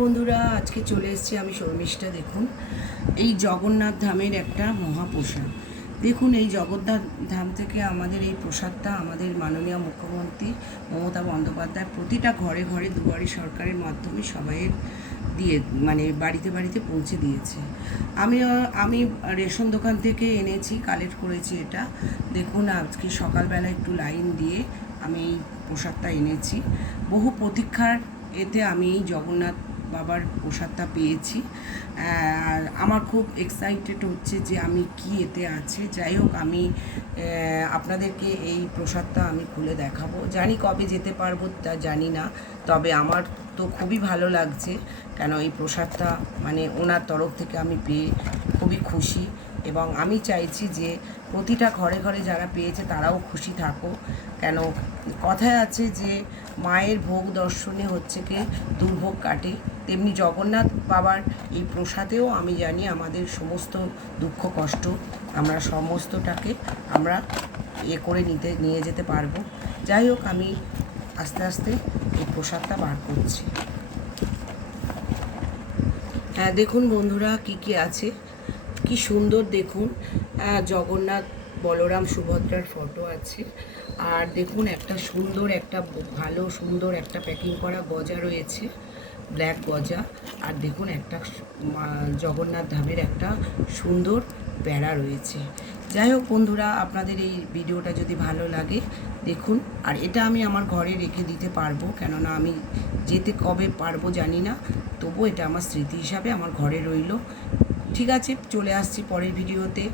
বন্ধুরা, আজকে চলে এসেছি আমি শর্মিষ্ঠা। দেখুন, এই জগন্নাথ ধামের একটা মহাপ্রসাদ। দেখুন, এই জগন্নাথ ধাম থেকে আমাদের এই প্রসাদটা আমাদের মাননীয় মুখ্যমন্ত্রী মমতা বন্দ্যোপাধ্যায় প্রতিটা ঘরে ঘরে দুয়ারে সরকারের মাধ্যমে সবাইয়ের দিয়ে মানে বাড়িতে বাড়িতে পৌঁছে দিয়েছে। আমি রেশন দোকান থেকে এনেছি, কালেক্ট করেছি এটা। দেখুন, আজকে সকালবেলা একটু লাইন দিয়ে আমি এই প্রসাদটা এনেছি। বহু প্রতীক্ষার এতে আমি এই জগন্নাথ বাবার প্রসাদটা পেয়েছি। আর আমার খুব এক্সাইটেড হচ্ছে যে আমি কি এতে আছে। যাই হোক, আমি আপনাদেরকে এই প্রসাদটা আমি খুলে দেখাবো। জানি কবে যেতে পারবো তা জানি না, তবে আমার তো খুবই ভালো লাগছে, কেন এই প্রসাদটা মানে ওনার তরফ থেকে আমি পেয়ে খুবই খুশি। এবং আমি চাইছি যে প্রতিটা ঘরে ঘরে যারা পেয়েছে তারাও খুশি থাকো। কেন কথায় আছে যে মায়ের ভোগ দর্শনে হচ্ছে কি দুর্ভোগ কাটে, তেমনি জগন্নাথ বাবার এই প্রসাদেও আমি জানি আমাদের সমস্ত দুঃখ কষ্ট আমরা সমস্তটাকে আমরা করে নিয়ে যেতে পারবো। যাই হোক, আমি আস্তে আস্তে এই প্রসাদটা বার করছি। হ্যাঁ, দেখুন বন্ধুরা, কি আছে, কি সুন্দর দেখুন। জগন্নাথ, বলরাম, সুভদ্রার ফটো আছে। আর দেখুন, একটা সুন্দর একটা ভালো সুন্দর একটা প্যাকিং করা গজা রয়েছে, ব্ল্যাক গজা। আর দেখুন, একটা জগন্নাথ ধামের একটা সুন্দর প্যারা রয়েছে। যাই হোক বন্ধুরা, আপনাদের এই ভিডিওটা যদি ভালো লাগে দেখুন। আর এটা আমি আমার ঘরে রেখে দিতে পারবো, কেননা আমি যেতে কবে পারবো জানি না, তবু এটা আমার স্মৃতি হিসাবে আমার ঘরে রইল। ঠিক আছে, চলে আসছি পরের ভিডিওতে।